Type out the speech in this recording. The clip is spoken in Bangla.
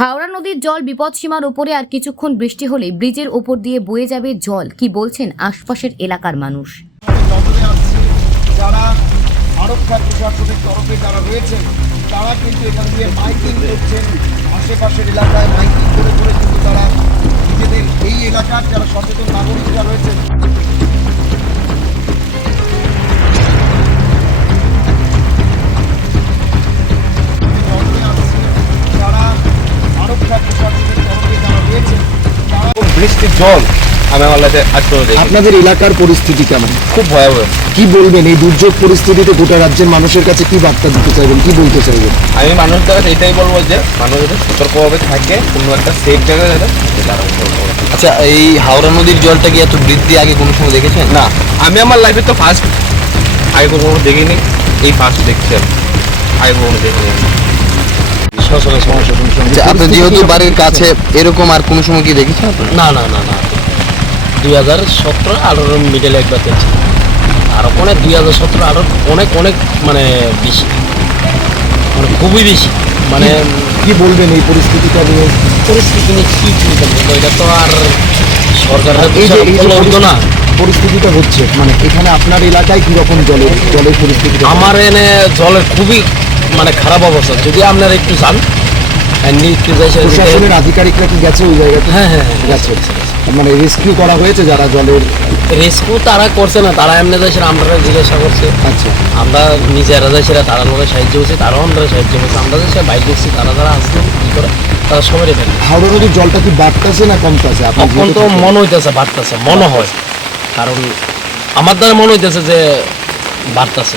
হাওড়া নদীর জল বিপদসীমার উপরে আর কিছুক্ষণ বৃষ্টি হলে ব্রিজের ওপর দিয়ে বয়ে যাবে জল। কি বলছেন আশপাশের এলাকার মানুষ? যারা যারা তারা কিন্তু এখান দিয়ে মাইকিং করছেন। আশেপাশের এলাকায় মাইকিং করে করে কিন্তু তারা নিজেদের এই এলাকার বৃষ্টির জল আমি আমার লাইফে আজ পর্যন্ত আপনাদের এলাকার পরিস্থিতি কেমন? খুব ভয়াবহ। কি বলবেন? এই দুর্যোগ পরিস্থিতিতে গোটা রাজ্যের মানুষের কাছে কি বার্তা দিতে চাইবেন? কি বলতে চাইবেন? আমি মানুষদের কাছে এটাই বলব যে মানুষ যাতে সতর্কভাবে থাকে কোনো একটা সেফ জায়গায় যাতে। আচ্ছা এই হাওড়া নদীর জলটা কি এত বৃদ্ধি আগে কোনো সময় দেখেছেন? না আমি আমার লাইফে তো ফার্স্ট আগে কখনো দেখিনি এই ফার্স্ট দেখছি আগে কখনো দেখিনি। আচ্ছা আপনি যেহেতু বাড়ির কাছে এরকম আর কোনো সময় কি দেখেছেন না না না না। দুই হাজার সতেরো আঠারো মিডলে একবার দেখছি। আর অনেক দুই হাজার সতেরো আরও অনেক অনেক মানে বেশি। মানে খুবই বেশি। মানে কি বলবেন এই পরিস্থিতিটা নিয়ে? পরিস্থিতি নিয়ে কী চিন্তা করব এটা তো আর সরকারের হতো না। পরিস্থিতিটা হচ্ছে মানে এখানে আপনার এলাকায় কি রকম জলের জলের পরিস্থিতি আমার এনে জলের খুবই মানে খারাপ অবস্থা। যদি আপনারা একটু যান সে- প্রশাসনের আধিকারিকরা কি গেছে ওই জায়গাতে হ্যাঁ হ্যাঁ হ্যাঁ গেছে। মানে রেস্কিউ করা হয়েছে যারা জলের রেস্কিউ তারা করছে না তারা এমনি যাইছে আমরা জিজ্ঞাসা করছে। আচ্ছা। আমরা নিজেরা যাইছি তারা লোকের সাহায্য করছি তারাও আমরা সাহায্য করছি। আমরা যাইছি বাইক দেখছি তারা যারা আসছে কি করে তারা সবাই ফেলে হাওড়া নদীর জলটা কি বাড়তেছে না কমতেছে? তখন তো। মনে হইতেছে বাড়তেছে মনে হয়। কারণ আমার দ্বারা মনে হইতেছে যে বাড়তেছে।